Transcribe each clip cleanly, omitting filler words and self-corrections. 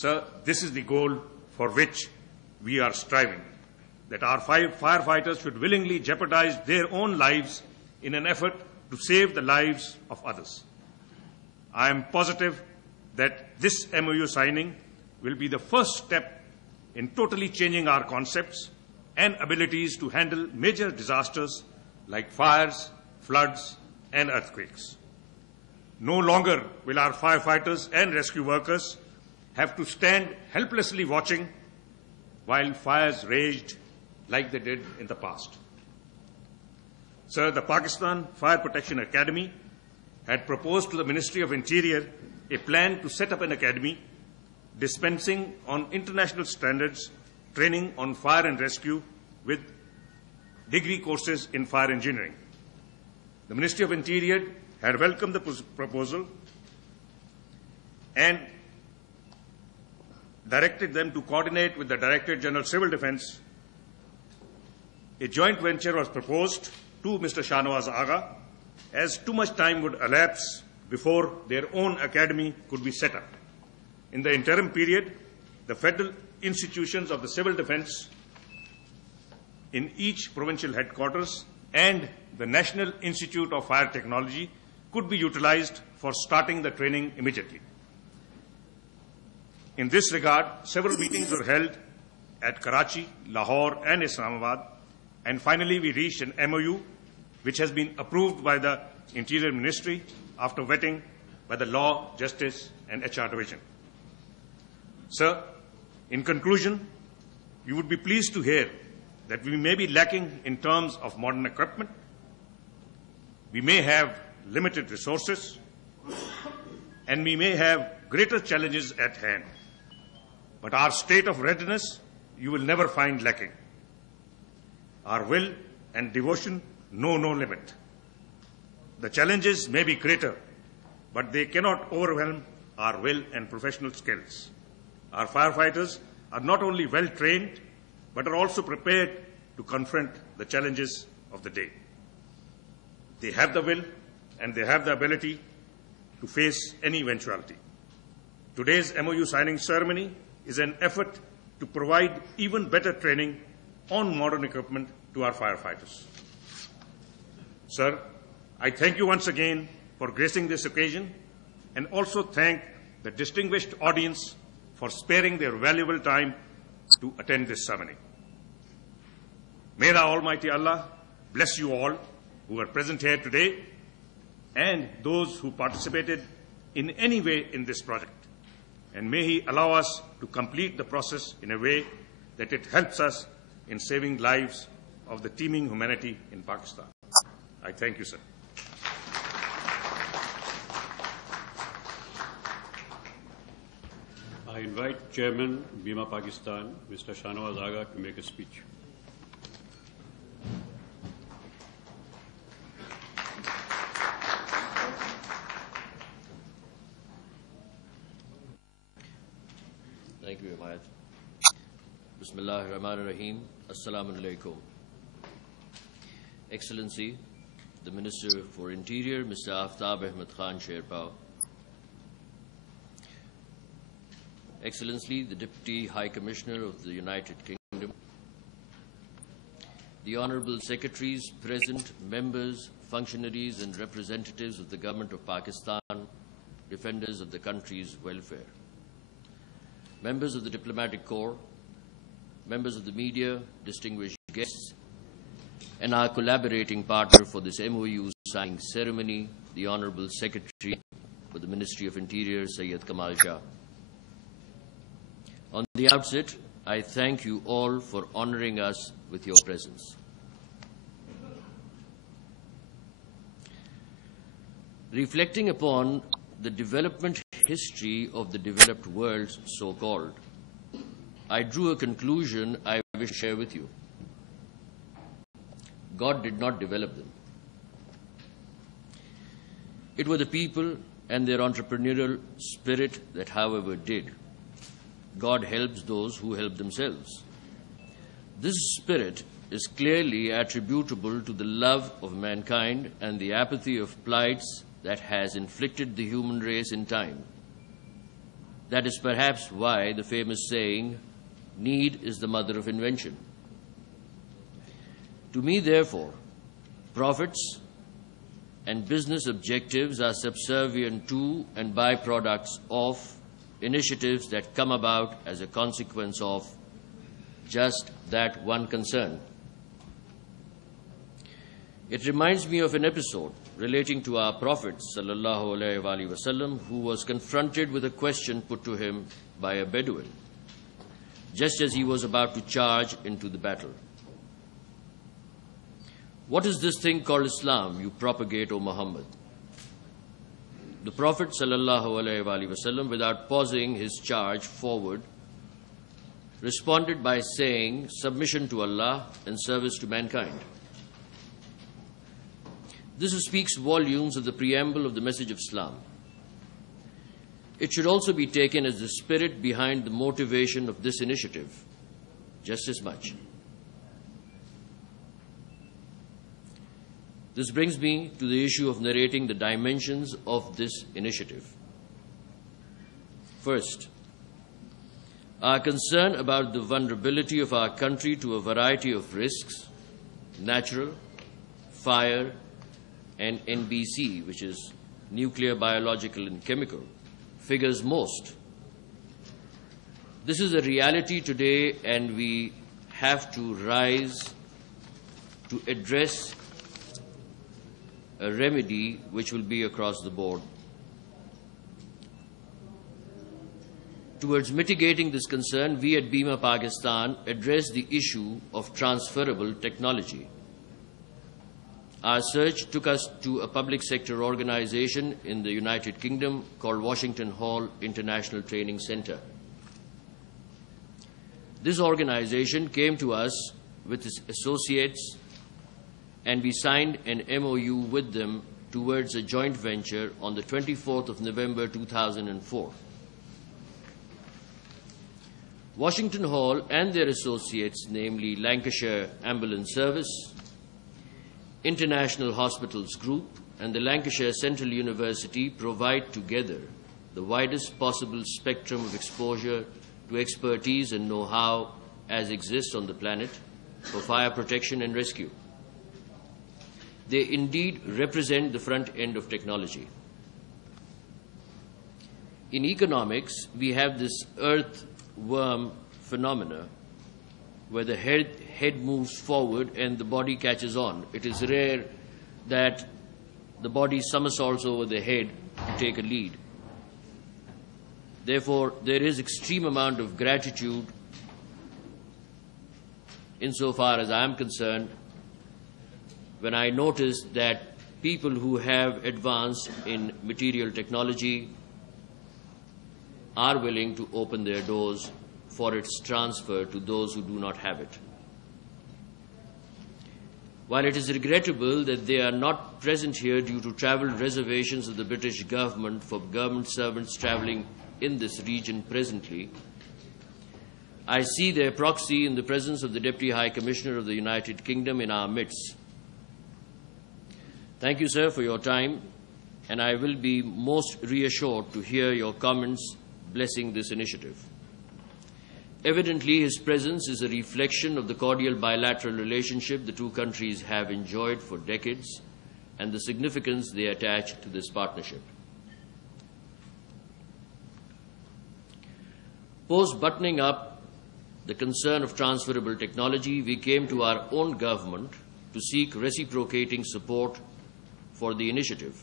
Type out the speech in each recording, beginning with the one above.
Sir, this is the goal for which we are striving, that our firefighters should willingly jeopardize their own lives in an effort to save the lives of others. I am positive that this MOU signing will be the first step in totally changing our concepts and abilities to handle major disasters like fires, floods, and earthquakes. No longer will our firefighters and rescue workers have to stand helplessly watching while fires raged like they did in the past. Sir, the Pakistan Fire Protection Academy had proposed to the Ministry of Interior a plan to set up an academy dispensing on international standards training on fire and rescue with degree courses in fire engineering. The Ministry of Interior had welcomed the proposal and directed them to coordinate with the Directorate General Civil Defence. A joint venture was proposed to Mr. Shahnawaz Agha, as too much time would elapse before their own academy could be set up. In the interim period, the federal institutions of the civil defence in each provincial headquarters and the National Institute of Fire Technology could be utilized for starting the training immediately. In this regard, several meetings were held at Karachi, Lahore, and Islamabad, and finally we reached an MOU which has been approved by the Interior Ministry after vetting by the Law, Justice, and HR Division. Sir, in conclusion, you would be pleased to hear that we may be lacking in terms of modern equipment, we may have limited resources, and we may have greater challenges at hand. But our state of readiness you will never find lacking. Our will and devotion know no limit. The challenges may be greater, but they cannot overwhelm our will and professional skills. Our firefighters are not only well trained, but are also prepared to confront the challenges of the day. They have the will and they have the ability to face any eventuality. Today's MOU signing ceremony is an effort to provide even better training on modern equipment to our firefighters. Sir, I thank you once again for gracing this occasion and also thank the distinguished audience for sparing their valuable time to attend this ceremony. May the Almighty Allah bless you all who are present here today and those who participated in any way in this project. And may He allow us to complete the process in a way that it helps us in saving lives of the teeming humanity in Pakistan. I thank you, sir. I invite Chairman Bima Pakistan, Mr. Shahnawaz Agha, to make a speech. Thank you, Himayat. Bismillah ar-Rahman ar-Rahim. Assalamu alaikum. Excellency, the Minister for Interior, Mr. Aftab Ahmed Khan Sherpao. Excellency, the Deputy High Commissioner of the United Kingdom. The Honorable Secretaries, present members, functionaries and representatives of the Government of Pakistan, defenders of the country's welfare. Members of the Diplomatic Corps, members of the media, distinguished guests, and our collaborating partner for this MOU signing ceremony, the Honorable Secretary for the Ministry of Interior, Syed Kamal Shah. On the outset, I thank you all for honoring us with your presence. Reflecting upon the development history of the developed world, so-called, I drew a conclusion I wish to share with you. God did not develop them. It were the people and their entrepreneurial spirit that, however, did. God helps those who help themselves. This spirit is clearly attributable to the love of mankind and the apathy of plights that has inflicted the human race in time. That is perhaps why the famous saying, "Need is the mother of invention." To me, therefore, profits and business objectives are subservient to and byproducts of initiatives that come about as a consequence of just that one concern. It reminds me of an episode relating to our Prophet ﷺ, who was confronted with a question put to him by a Bedouin, just as he was about to charge into the battle. "What is this thing called Islam you propagate, O Muhammad?" The Prophet ﷺ, without pausing his charge forward, responded by saying, "Submission to Allah and service to mankind." This speaks volumes of the preamble of the message of Islam. It should also be taken as the spirit behind the motivation of this initiative, just as much. This brings me to the issue of narrating the dimensions of this initiative. First, our concern about the vulnerability of our country to a variety of risks, natural, fire, and NBC, which is nuclear, biological, and chemical, figures most. This is a reality today, and we have to rise to address a remedy which will be across the board. Towards mitigating this concern, we at Bima Pakistan address the issue of transferable technology. Our search took us to a public sector organization in the United Kingdom called Washington Hall International Training Center. This organization came to us with its associates, and we signed an MOU with them towards a joint venture on the 24th of November 2004. Washington Hall and their associates, namely Lancashire Ambulance Service, International Hospitals Group, and the Lancashire Central University, provide together the widest possible spectrum of exposure to expertise and know-how as exists on the planet for fire protection and rescue. They indeed represent the front end of technology. In economics, we have this earthworm phenomena where the head moves forward and the body catches on. It is rare that the body somersaults over the head to take a lead. Therefore, there is extreme amount of gratitude insofar as I am concerned when I notice that people who have advanced in material technology are willing to open their doors for its transfer to those who do not have it. While it is regrettable that they are not present here due to travel reservations of the British government for government servants traveling in this region presently, I see their proxy in the presence of the Deputy High Commissioner of the United Kingdom in our midst. Thank you, sir, for your time, and I will be most reassured to hear your comments blessing this initiative. Evidently, his presence is a reflection of the cordial bilateral relationship the two countries have enjoyed for decades and the significance they attach to this partnership. Post-buttoning up the concern of transferable technology, we came to our own government to seek reciprocating support for the initiative.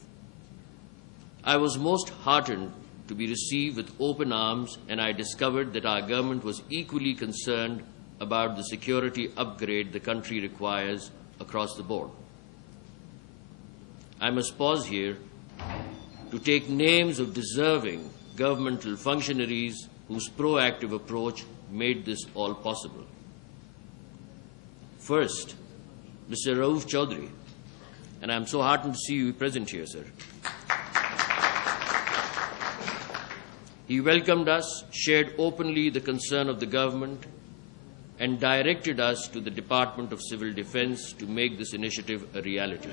I was most heartened to be received with open arms, and I discovered that our government was equally concerned about the security upgrade the country requires across the board. I must pause here to take names of deserving governmental functionaries whose proactive approach made this all possible. First, Mr. Rauf Chaudhry, and I'm so heartened to see you present here, sir. He welcomed us, shared openly the concern of the government, and directed us to the Department of Civil Defense to make this initiative a reality.